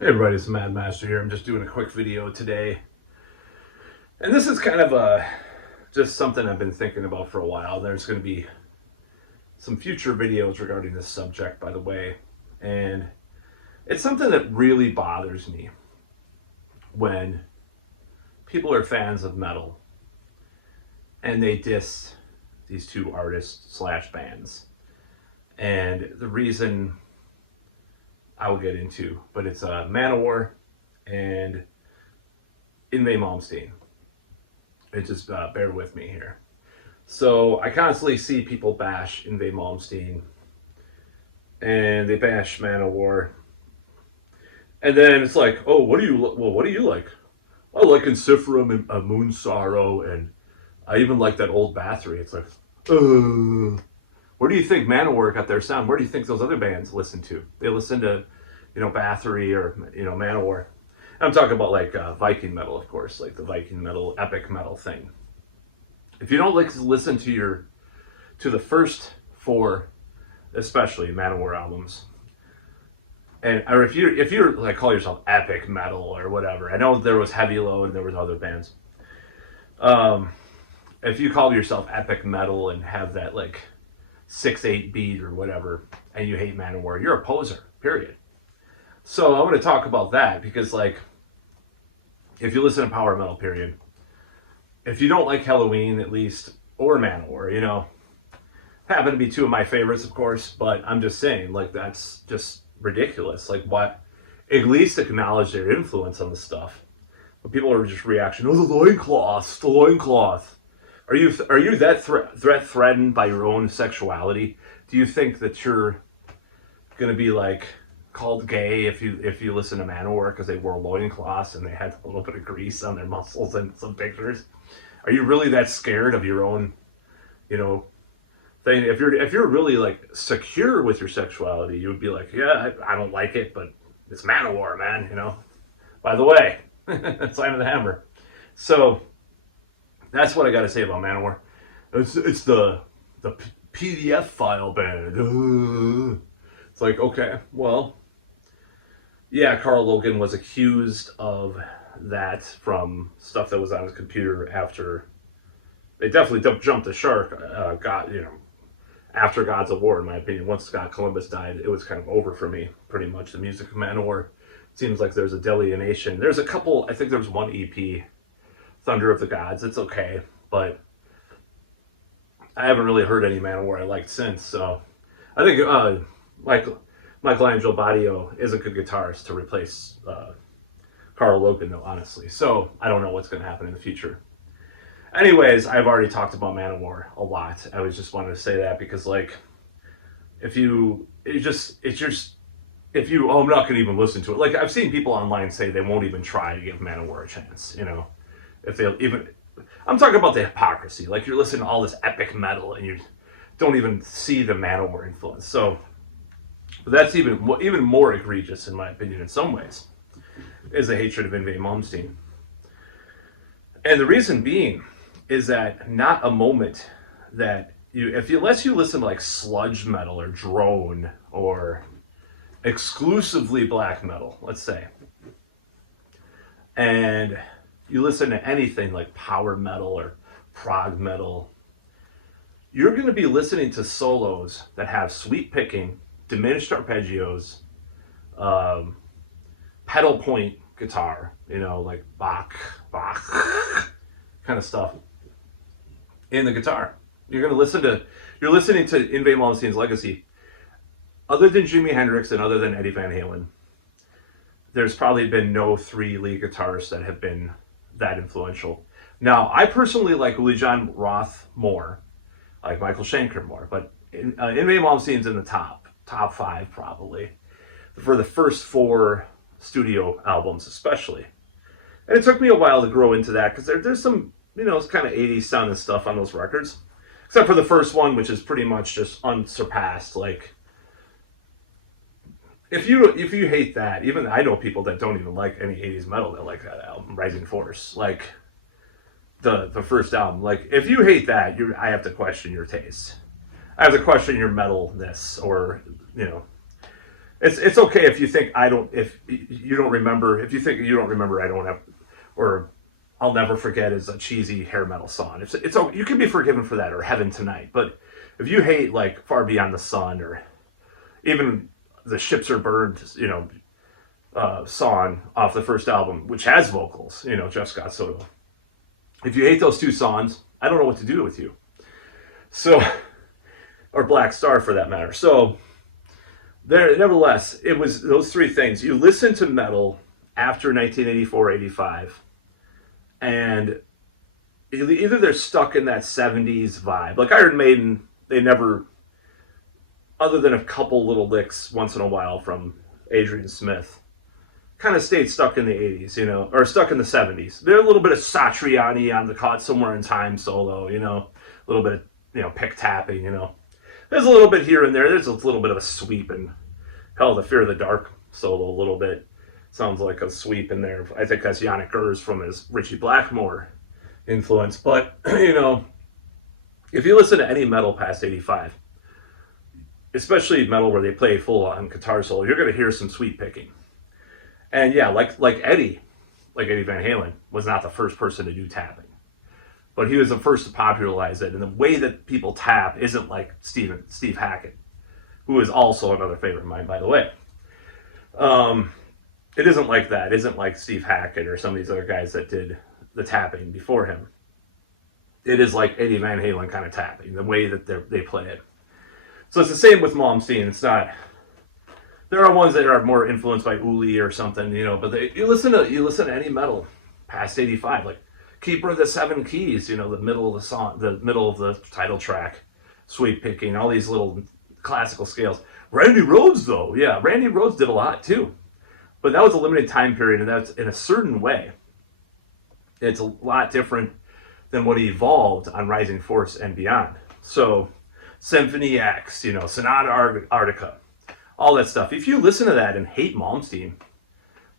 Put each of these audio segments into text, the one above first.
Hey everybody, it's Mad Master here. I'm just doing a quick video today. And this is kind of just something I've been thinking about for a while. There's going to be some future videos regarding this subject, by the way. And it's something that really bothers me when people are fans of metal and they diss these two artists slash bands. And the reason I will get into, but it's Manowar and Yngwie. It just bear with me here. So I constantly see people bash Yngwie and they bash Manowar, and then it's like, oh, what do you like? I like Encifrum and Moon Sorrow, and I even like that old Bathory. It's like, where do you think Manowar got their sound? Where do you think those other bands listen to? They listen to, Bathory or, Manowar. I'm talking about like Viking metal, of course, like the Viking metal, epic metal thing. If you don't like to listen to the first four, especially Manowar albums, and or if you're like call yourself epic metal or whatever, I know there was Heavy Load and there was other bands. If you call yourself epic metal and have that like 6/8 beat or whatever, and you hate Manowar, you're a poser. Period. So I want to talk about that because, like, if you listen to power metal, period, if you don't like Halloween, at least, or Manowar, happen to be two of my favorites, of course, but I'm just saying, like, that's just ridiculous. Like, what? At least acknowledge their influence on the stuff. But people are just reaction, oh, the loincloth, the loincloth. Are you that threatened by your own sexuality? Do you think that you're gonna be like called gay if you listen to Manowar because they wore loincloths and they had a little bit of grease on their muscles and some pictures? Are you really that scared of your own, thing? If you're really like secure with your sexuality, you would be like, yeah, I don't like it, but it's Manowar, man. By the way, Sign of the Hammer. So that's what I got to say about Manowar. It's the PDF file band. It's like, okay, well, yeah, Carl Logan was accused of that from stuff that was on his computer after they definitely jumped the shark. After Gods of War, in my opinion, once Scott Columbus died, it was kind of over for me. Pretty much, the music of Manowar seems like there's a delineation. There's a couple. I think there was one EP, Thunder of the Gods. It's okay, but I haven't really heard any Manowar I liked since. So I think Michelangelo Badio is a good guitarist to replace Carl Logan, though, honestly. So I don't know what's going to happen in the future. Anyways, I've already talked about Manowar a lot. I was just wanted to say that because, like, if you, I'm not going to even listen to it. Like, I've seen people online say they won't even try to give Manowar a chance, if they even, I'm talking about the hypocrisy. Like, you're listening to all this epic metal and you don't even see the Manowar influence. So, but that's even more egregious, in my opinion, in some ways, is the hatred of Yngwie Malmsteen. And the reason being is that not a moment that unless you listen to like sludge metal or drone or exclusively black metal, let's say, and you listen to anything like power metal or prog metal, you're going to be listening to solos that have sweep picking, diminished arpeggios, pedal point guitar, like Bach kind of stuff in the guitar. You're listening to Yngwie Malmsteen's legacy. Other than Jimi Hendrix and other than Eddie Van Halen, there's probably been no three lead guitarists that have been that influential. Now, I personally like Willie John Roth more, I like Michael Schenker more, but Yngwie Malmsteen's in the top five probably for the first four studio albums, especially. And it took me a while to grow into that because there's some, it's kind of 80s sounding stuff on those records, except for the first one, which is pretty much just unsurpassed. Like, if you hate that, even I know people that don't even like any 80s metal that like that album, Rising Force, like the first album. Like, if you hate that, I have to question your taste. I have to question your metalness, or It's okay if you think I don't, if you don't remember, if you think you don't remember, I don't have, or I'll never forget is a cheesy hair metal song. It's you can be forgiven for that, or Heaven Tonight. But if you hate like Far Beyond the Sun, or even the Ships Are Burned, song off the first album, which has vocals, Jeff Scott Soto. If you hate those two songs, I don't know what to do with you. So, or Black Star for that matter. So, nevertheless, it was those three things. You listen to metal after 1984, 85, and either they're stuck in that 70s vibe. Like Iron Maiden, they never, other than a couple little licks once in a while from Adrian Smith, kind of stayed stuck in the 80s, or stuck in the 70s. There's a little bit of Satriani on the Caught Somewhere in Time solo, a little bit of, pick tapping, There's a little bit here and there. There's a little bit of a sweep, and hell, the Fear of the Dark solo a little bit sounds like a sweep in there. I think that's Yannick Gers from his Richie Blackmore influence. But, if you listen to any metal past 85, especially metal where they play full on guitar solo, you're going to hear some sweep picking. And yeah, like Eddie Van Halen was not the first person to do tapping, but he was the first to popularize it. And the way that people tap isn't like Steve Hackett, who is also another favorite of mine, by the way. It isn't like that. It isn't like Steve Hackett or some of these other guys that did the tapping before him. It is like Eddie Van Halen kind of tapping, the way that they play it. So it's the same with Malmsteen. It's not. There are ones that are more influenced by Uli or something, But you listen to any metal past 85, like Keeper of the Seven Keys, the middle of the song, the middle of the title track, sweep picking, all these little classical scales. Randy Rhoads, though, yeah, Randy Rhoads did a lot too, but that was a limited time period, and that's in a certain way. It's a lot different than what evolved on Rising Force and beyond. So, Symphony X, Sonata Arctica. All that stuff. If you listen to that and hate Malmsteen,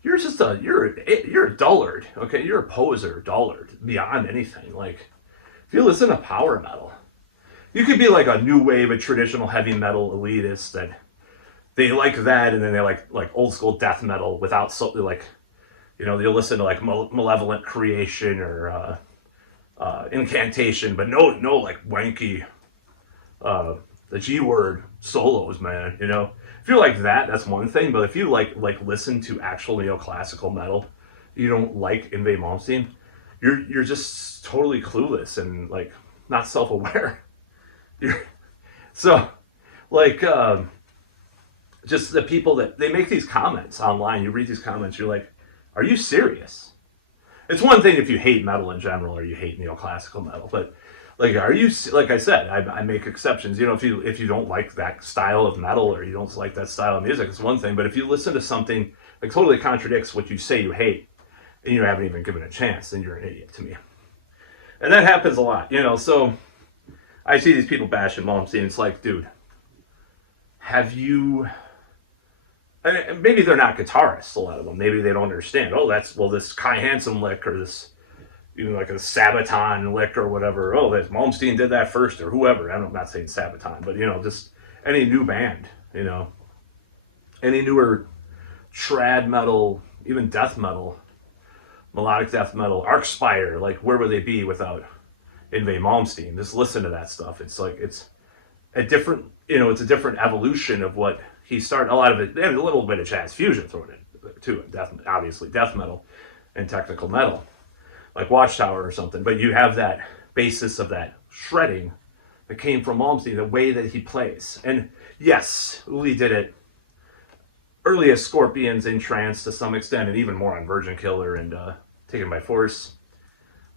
you're a dullard. Okay, you're a poser, dullard beyond anything. Like, if you listen to power metal, you could be like a new wave of traditional heavy metal elitist that they like that, and then they like old school death metal without they'll listen to like Malevolent Creation or Incantation, but no like wanky the G word solos, man. If you're like that, that's one thing. But if you like listen to actual neoclassical metal, you don't like Yngwie Malmsteen, you're just totally clueless and like not self-aware. So like just the people that they make these comments online, you read these comments, you're like, are you serious? It's one thing if you hate metal in general or you hate neoclassical metal, but like, are you, like I said, I make exceptions. If you don't like that style of metal or you don't like that style of music, it's one thing. But if you listen to something that totally contradicts what you say you hate, and you haven't even given it a chance, then you're an idiot to me. And that happens a lot, So I see these people bashing Malmsteen. It's like, dude, have you? And maybe they're not guitarists. A lot of them. Maybe they don't understand. Oh, this Kai Hansen lick or this. Like a Sabaton lick or whatever. Oh, this Malmsteen did that first, or whoever. I'm not saying Sabaton, but just any new band, any newer trad metal, even death metal, melodic death metal, Archspire. Like, where would they be without Yngwie Malmsteen? Just listen to that stuff. It's like it's a different, it's a different evolution of what he started. A lot of it, and a little bit of jazz fusion thrown in too. Obviously, death metal and technical metal, like Watchtower or something, but you have that basis of that shredding that came from Malmsteen, the way that he plays. And yes, Uli did it early as Scorpions in Trance to some extent, and even more on Virgin Killer and Taken by Force.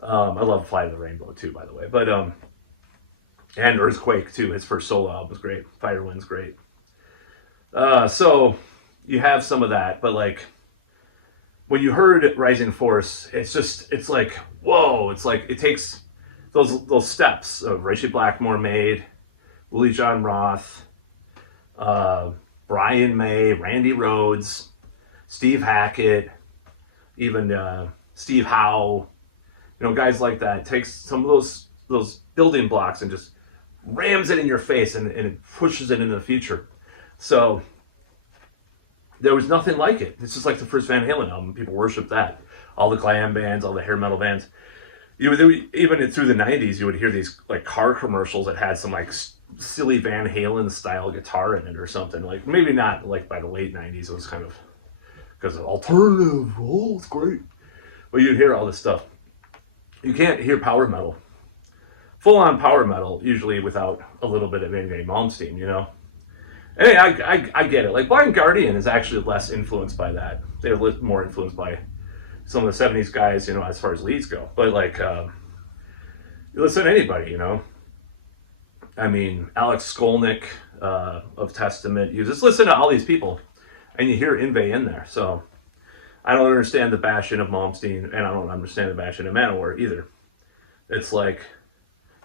I love Fly to the Rainbow too, by the way. But and Earthquake too. His first solo album was great. Firewind's great. So you have some of that, but like, when you heard Rising Force, it's like, whoa, it's like, it takes those steps of Richie Blackmore made, Willie John Roth, Brian May, Randy Rhoads, Steve Hackett, even Steve Howe, guys like that. It takes some of those building blocks and just rams it in your face and it pushes it into the future. So There was nothing like it. This is like the first Van Halen album. People worship that. All the glam bands, all the hair metal bands. Even through the '90s, you would hear these like car commercials that had some like silly Van Halen style guitar in it or something. Like maybe not like by the late '90s. It was kind of because of alternative. Oh, it's great. But you'd hear all this stuff. You can't hear power metal, full on power metal, usually without a little bit of Yngwie Malmsteen, you know. And hey, I get it. Like Blind Guardian is actually less influenced by that. They're more influenced by some of the '70s guys, you know, as far as leads go. But like, you listen to anybody, you know. I mean, Alex Skolnick of Testament. You just listen to all these people, and you hear Yngwie in there. So I don't understand the bashing of Malmsteen, and I don't understand the bashing of Manowar either. It's like,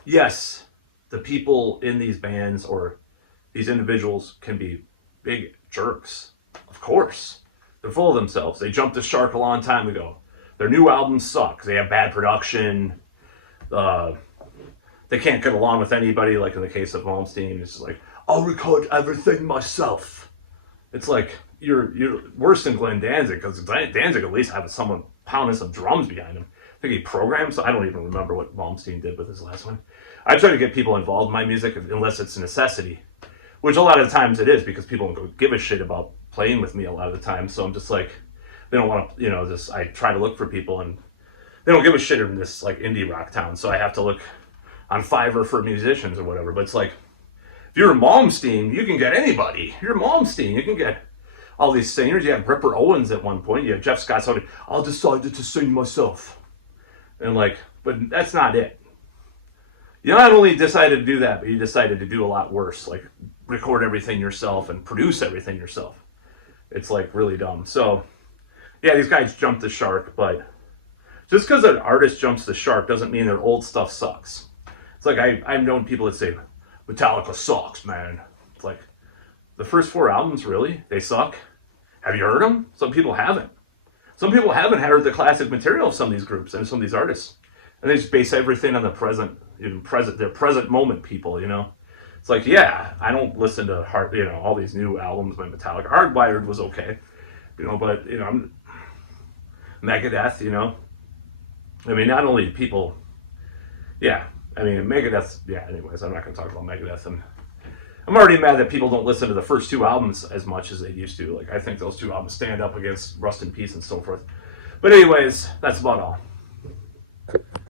yes, the people in these bands or these individuals can be big jerks. Of course. They're full of themselves. They jumped the shark a long time ago. Their new albums suck. They have bad production. They can't get along with anybody, like in the case of Malmsteen. It's like, I'll record everything myself. It's like, you're worse than Glenn Danzig, because Danzig at least had someone pounding some drums behind him. I think he programmed, so I don't even remember what Malmsteen did with his last one. I try to get people involved in my music unless it's a necessity, which a lot of the times it is, because people don't give a shit about playing with me a lot of the time. So I'm just like, they don't want to, you know, just, I try to look for people, and they don't give a shit in this like indie rock town. So I have to look on Fiverr for musicians or whatever. But it's like, if you're a Malmsteen, you can get anybody. You're a Malmsteen, you can get all these singers. You have Ripper Owens at one point. You have Jeff Scott. So I decided to sing myself. And like, but that's not it. You not only decided to do that, but you decided to do a lot worse, like record everything yourself and produce everything yourself. It's like really dumb. So yeah, these guys jumped the shark, but just because an artist jumps the shark doesn't mean their old stuff sucks. It's like I've known people that say, Metallica sucks, man. It's like, the first 4 albums, really? They suck? Have you heard them? Some people haven't. Some people haven't heard the classic material of some of these groups and some of these artists. And they just base everything on the their present moment people, you know? It's like, yeah, I don't listen to all these new albums by Metallica. Hardwired was okay, you know, but, you know, Megadeth, you know? I mean, not only people, yeah, I mean, Megadeth, yeah, anyways, I'm not going to talk about Megadeth. And I'm already mad that people don't listen to the first 2 albums as much as they used to. Like, I think those 2 albums stand up against Rust in Peace and so forth. But anyways, that's about all.